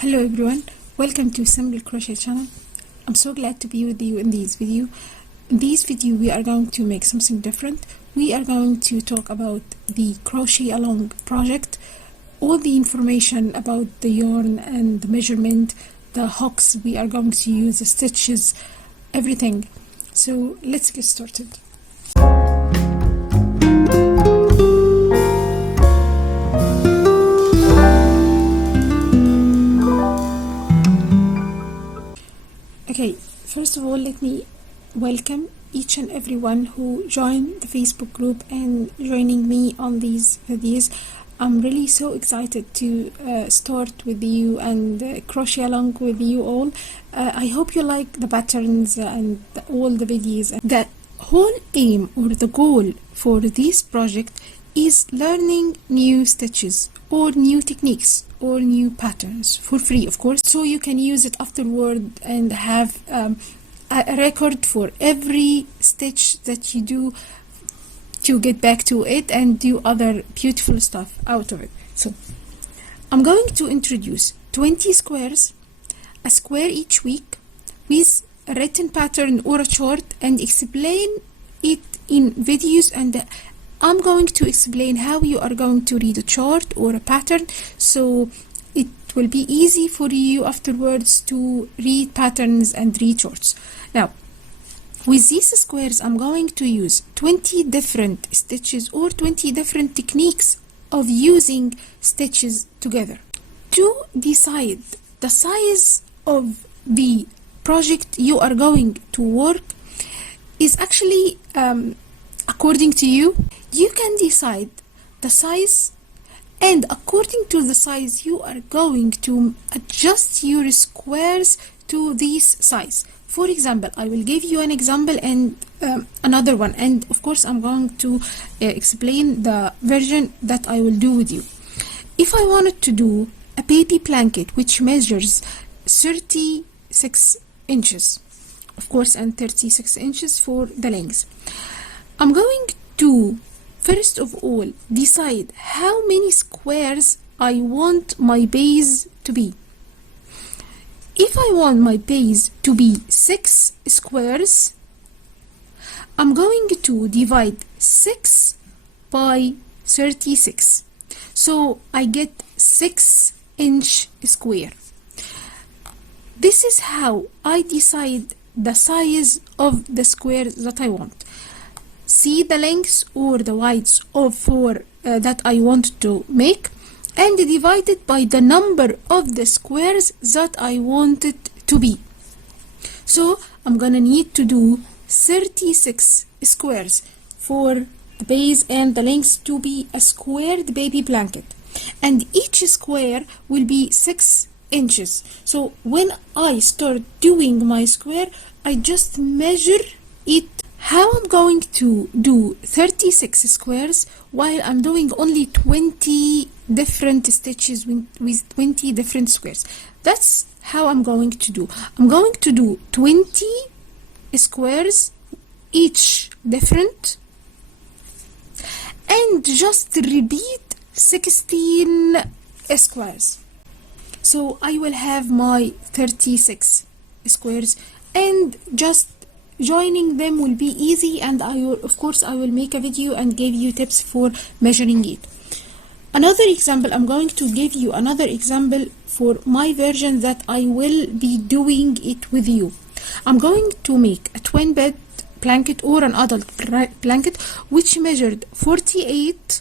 Hello everyone, welcome to Simple Crochet channel. I'm so glad to be with you in this video. In this video we are going to make something different. We are going to talk about the Crochet ALong project, all the information about the yarn and the measurement, the hooks we are going to use, the stitches, everything. So let's get started. Okay, first of all, let me welcome each and everyone who joined the Facebook group and joining me on these videos. I'm really so excited to start with you and crochet along with you all. I hope you like the patterns and all the videos. The whole aim or the goal for this project is learning new stitches or new techniques or new patterns for free, of course, so you can use it afterward and have a record for every stitch that you do to get back to it and do other beautiful stuff out of it. So I'm going to introduce 20 squares, a square each week, with a written pattern or a chart, and explain it in videos, and I'm going to explain how you are going to read a chart or a pattern, so it will be easy for you afterwards to read patterns and read charts. Now, with these squares, I'm going to use 20 different stitches or 20 different techniques of using stitches together. To decide the size of the project you are going to work is actually according to you. You can decide the size, and according to the size you are going to adjust your squares to this size. For example, I will give you an example and another one, and of course I'm going to explain the version that I will do with you. If I wanted to do a baby blanket which measures 36 inches, of course, and 36 inches for the length, I'm going to first of all decide how many squares I want my base to be. If I want my base to be 6 squares, I'm going to divide 6 by 36. So I get 6-inch square. This is how I decide the size of the square that I want. See the lengths or the widths of that I want to make, and divide it by the number of the squares that I want it to be. So I'm gonna need to do 36 squares for the base and the length to be a squared baby blanket, and each square will be 6 inches. So when I start doing my square, I just measure it. How I'm going to do 36 squares while I'm doing only 20 different stitches with 20 different squares? That's how I'm going to do. I'm going to do 20 squares, each different, and just repeat 16 squares. So I will have my 36 squares, and just joining them will be easy, and I will make a video and give you tips for measuring it. Another example, I'm going to give you another example for my version that I will be doing it with you. I'm going to make a twin bed blanket or an adult blanket which measured 48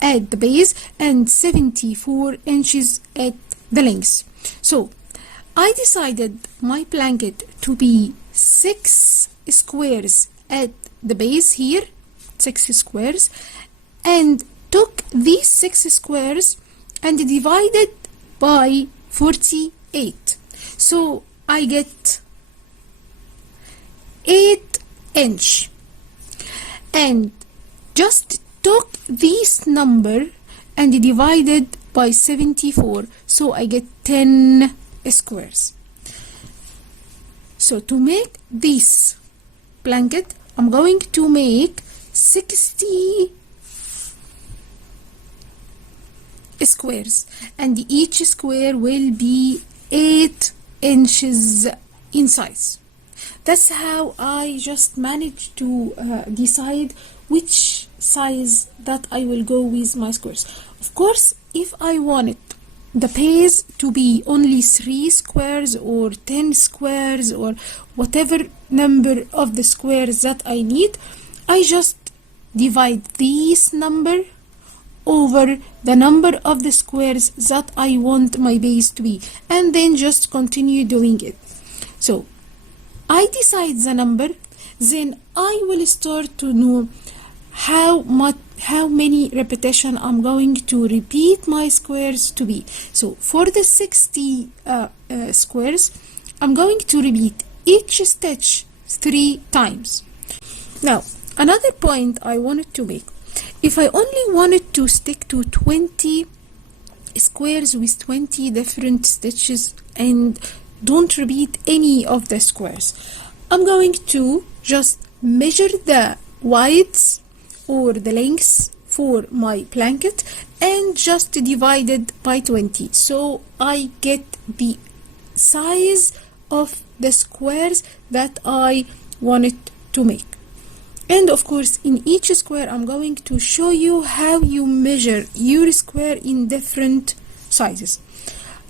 at the base and 74 inches at the length. So I decided my blanket to be 6 squares at the base here, 6 squares, and took these 6 squares and divided by 48. So I get 8 inch, and just took this number and divided by 74, so I get 10 squares. So to make this blanket, I'm going to make 60 squares, and each square will be 8 inches in size. That's how I just managed to decide which size that I will go with my squares. Of course, if I wanted the base to be only 3 squares or 10 squares or whatever number of the squares that I need, I just divide this number over the number of the squares that I want my base to be, and then just continue doing it. So I decide the number, then I will start to know how many repetition I'm going to repeat my squares to be. So for the 60 squares, I'm going to repeat each stitch 3 times. Now, another point I wanted to make, if I only wanted to stick to 20 squares with 20 different stitches and don't repeat any of the squares, I'm going to just measure the widths or the lengths for my blanket and just divide it by 20, so I get the size of the squares that I wanted to make. And of course, in each square I'm going to show you how you measure your square in different sizes.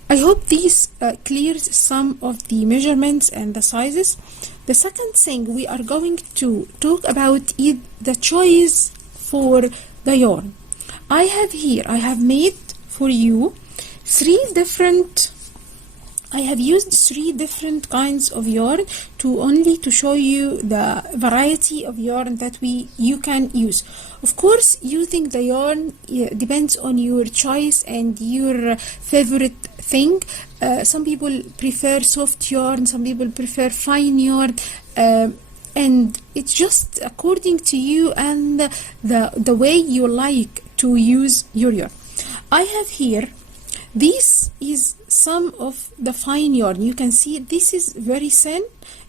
I hope this clears some of the measurements and the sizes. The second thing we are going to talk about is the choice for the yarn. I have made for you I have used 3 different kinds of yarn to show you the variety of yarn that you can use. Of course, using the yarn depends on your choice and your favorite thing. Some people prefer soft yarn, some people prefer fine yarn, and it's just according to you and the way you like to use your yarn. I have here, this is some of the fine yarn. You can see this is very thin,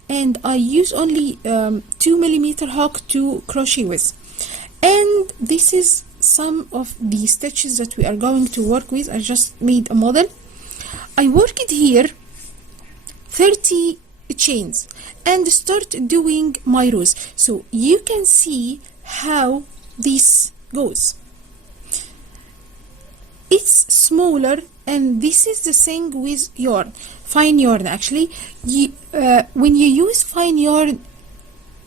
and I use only 2mm hook to crochet with. And this is some of the stitches that we are going to work with. I just made a model. I worked here 30 chains and start doing my rows, so you can see how this goes. It's smaller, and this is the thing with yarn, fine yarn. Actually, when you use fine yarn,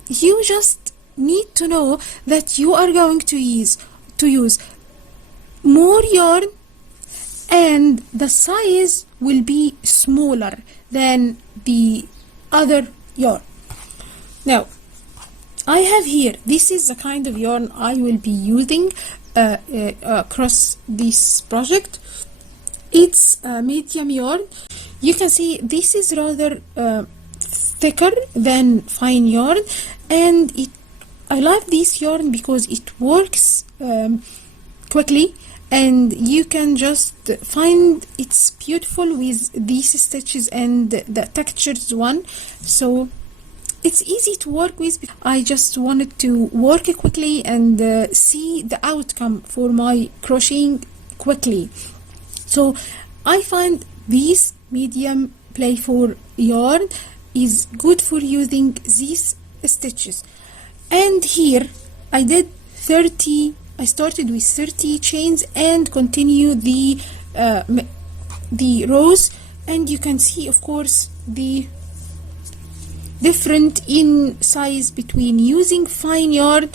you just need to know that you are going to use more yarn, and the size will be smaller than the other yarn. Now, I have here, this is the kind of yarn I will be using across this project. It's medium yarn. You can see this is rather thicker than fine yarn, and I like this yarn because it works quickly, and you can just find it's beautiful with these stitches and the textured one, so it's easy to work with. I just wanted to work quickly and see the outcome for my crocheting quickly. So I find this medium playful yarn is good for using these stitches. And here I did 30, I started with 30 chains and continue the rows, and you can see, of course, the different in size between using fine yarn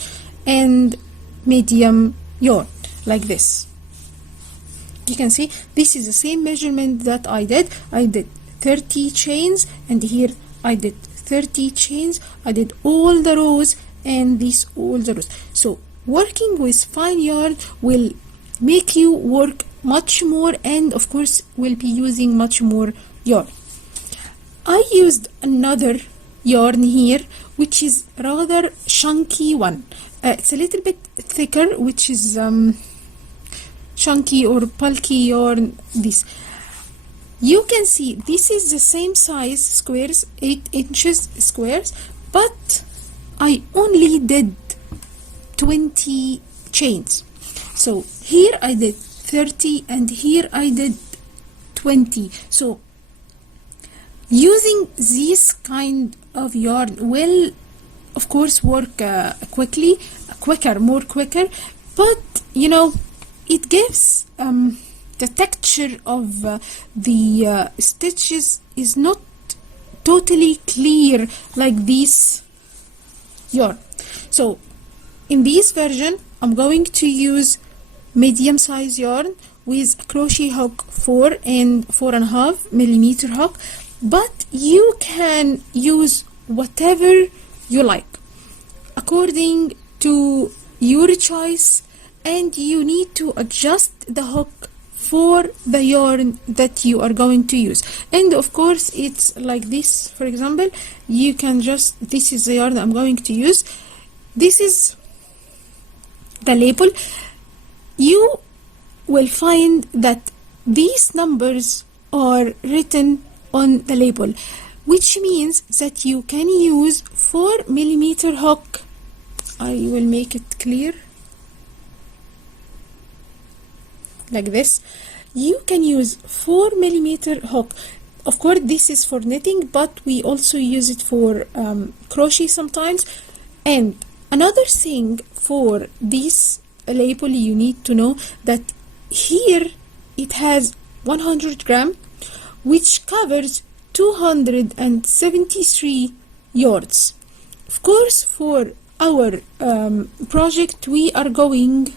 and medium yarn, like this. You can see this is the same measurement that I did 30 chains, and here I did 30 chains. I did all the rows and this all the rows. So working with fine yarn will make you work much more, and of course will be using much more yarn. I used another yarn here, which is rather chunky one. It's a little bit thicker, which is chunky or bulky yarn. This, you can see this is the same size squares, 8 inches squares, but I only did 20 chains. So here I did 30, and here I did 20. So using this kind of yarn will of course work more quicker, but you know, it gives the texture of the stitches is not totally clear like this yarn. So in this version I'm going to use medium size yarn with a crochet hook 4 and 4.5 millimeter hook, but you can use whatever you like according to your choice, and you need to adjust the hook for the yarn that you are going to use. And of course it's like this. For example, you can just, this is the yarn I'm going to use, this is the label. You will find that these numbers are written on the label, which means that you can use 4 millimeter hook. I will make it clear like this. You can use 4 millimeter hook. Of course this is for knitting, but we also use it for crochet sometimes. And another thing for this label, you need to know that here it has 100 gram, which covers 273 yards. Of course, for our project we are going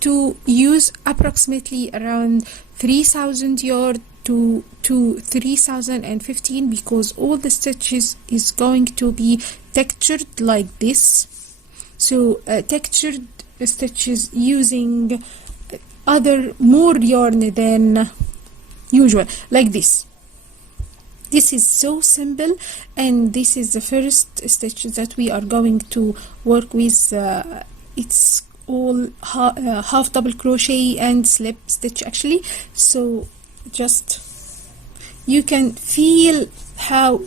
to use approximately around 3000 yard to 3015, because all the stitches is going to be textured like this. So textured stitches using more yarn than usual, like this. This is so simple, and this is the first stitch that we are going to work with. It's all half double crochet and slip stitch actually, so just you can feel how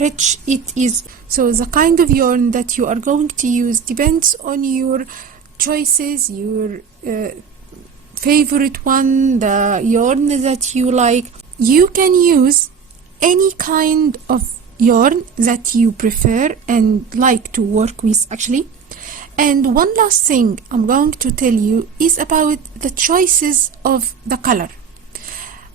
rich it is. So the kind of yarn that you are going to use depends on your choices, your favorite one, the yarn that you like. You can use any kind of yarn that you prefer and like to work with actually. And one last thing I'm going to tell you is about the choices of the color.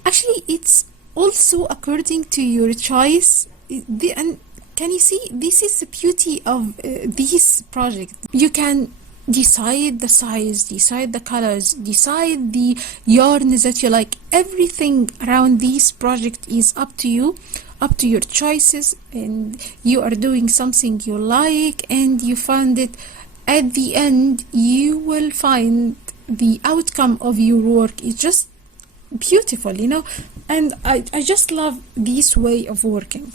Actually, it's also according to your choice. And can you see, this is the beauty of this project. You can decide the size, decide the colors, decide the yarn that you like. Everything around this project is up to you, up to your choices, and you are doing something you like and you find it. At the end, you will find the outcome of your work is just beautiful, you know, and I just love this way of working.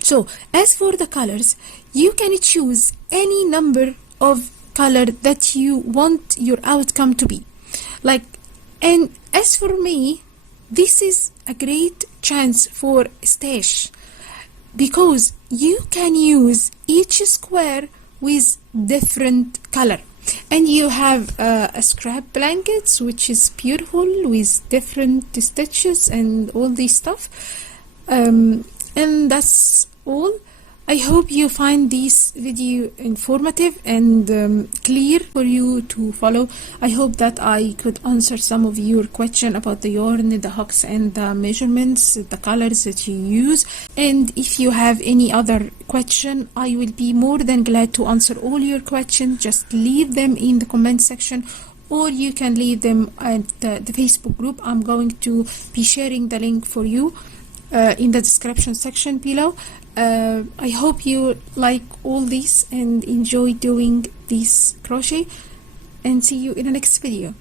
So as for the colors, you can choose any number of color that you want your outcome to be like. And as for me, this is a great chance for stash, because you can use each square with different color, and you have a scrap blankets which is beautiful with different stitches and all this stuff. And that's all. I hope you find this video informative and clear for you to follow. I hope that I could answer some of your question about the yarn, the hooks and the measurements, the colors that you use. And if you have any other question, I will be more than glad to answer all your questions. Just leave them in the comment section, or you can leave them at the Facebook group. I'm going to be sharing the link for you in the description section below. I hope you like all this and enjoy doing this crochet, and see you in the next video.